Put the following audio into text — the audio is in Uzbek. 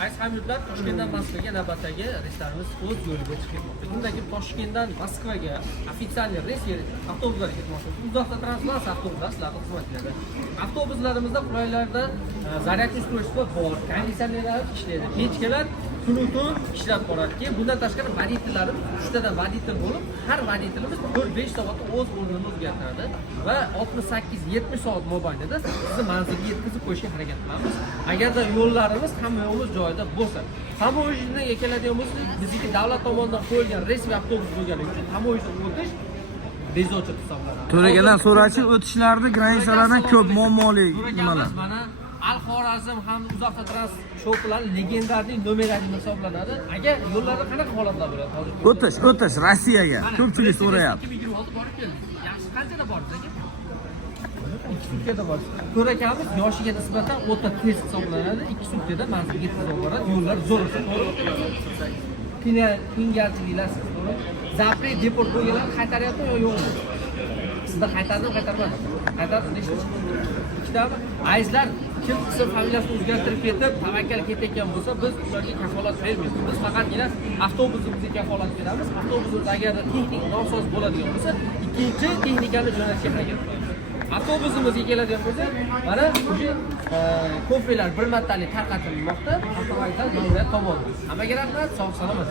Qaysi hamyurtlar Toshkentdan Moskvaga navbatdagi reyslarimiz o'z yo'liga chiqmoqda. Bundan keyin Toshkentdan Moskvaga ofitsial reys avtobuslar ketmoqda. Uzoqda transport avtobuslar sizlarga xizmat qiladi. Avtobuslarimizda qulaylarda zaryadka ustroyство bor, konditsionerlar ishlaydi. Pechkalar kun-tun ishlab boradi. Bundan tashqari voditellar 3 tadan voditel bo'lib, har voditelimiz 4-5 soatda o'z o'rnini o'zgartiradi va 68-70 soat mobaynida sizni manzilga yetkazib qo'yishga harakat qilamiz. Agarda yo'llarimiz hamma yo'limiz joyida bo'lsa, tamoyishdan keladigan bo'lsa, bizniki davlat tomonidan qo'yilgan reys va avtobus bo'lganligi uchun tamoyishdan o'tish bezovta hisoblanadi. To'ragadan so'rachi o'tishlarda granitsalardan ko'p muammoli nimalar? Mana Al-Xorazm hamda uzoqda transport sho'pilar legendarniy nomerlari hisoblanadi. Agar yo'llarda qanaqa holatlar bo'ladi hozir? O'tish Rossiyaga ko'pchilik so'rayapti. 2026 borib keldi. Yaxshi qanchada bordi aka? 2 sutkada bor. Ko'rakamiz yoshiga nisbatan o'ta tez hisoblanadi. 2 sutkada manzilga yetkazib boradi. Yo'llar zo'r bo'lsa, qiynalchiliklar to'g'ri. Zapret deport bo'lganlar qaytaryapti yo yo'qmi? Sizda qaytardimi, qaytarmadimi? Qaytardi, nechta? Ikkitami? Aizlar kim qism familiyasini o'zgartirib ketib, tavakkal ketayotgan bo'lsa, biz ularga kafolat bermaymiz. Biz faqatgina avtobusimizga kafolat beramiz. Avtobusimiz agarda texnik nosoz bo'ladigan bo'lsa, ikkinchi texnikani jo'natishga harakat qilamiz. Avtobusimizga keladigan bo'lsa, mana o'sha ko'piklar bir martalik tarqatilmoqda avtomobildan ma'muriyat tomonidan. Hammaga rahmat, sog' salomat.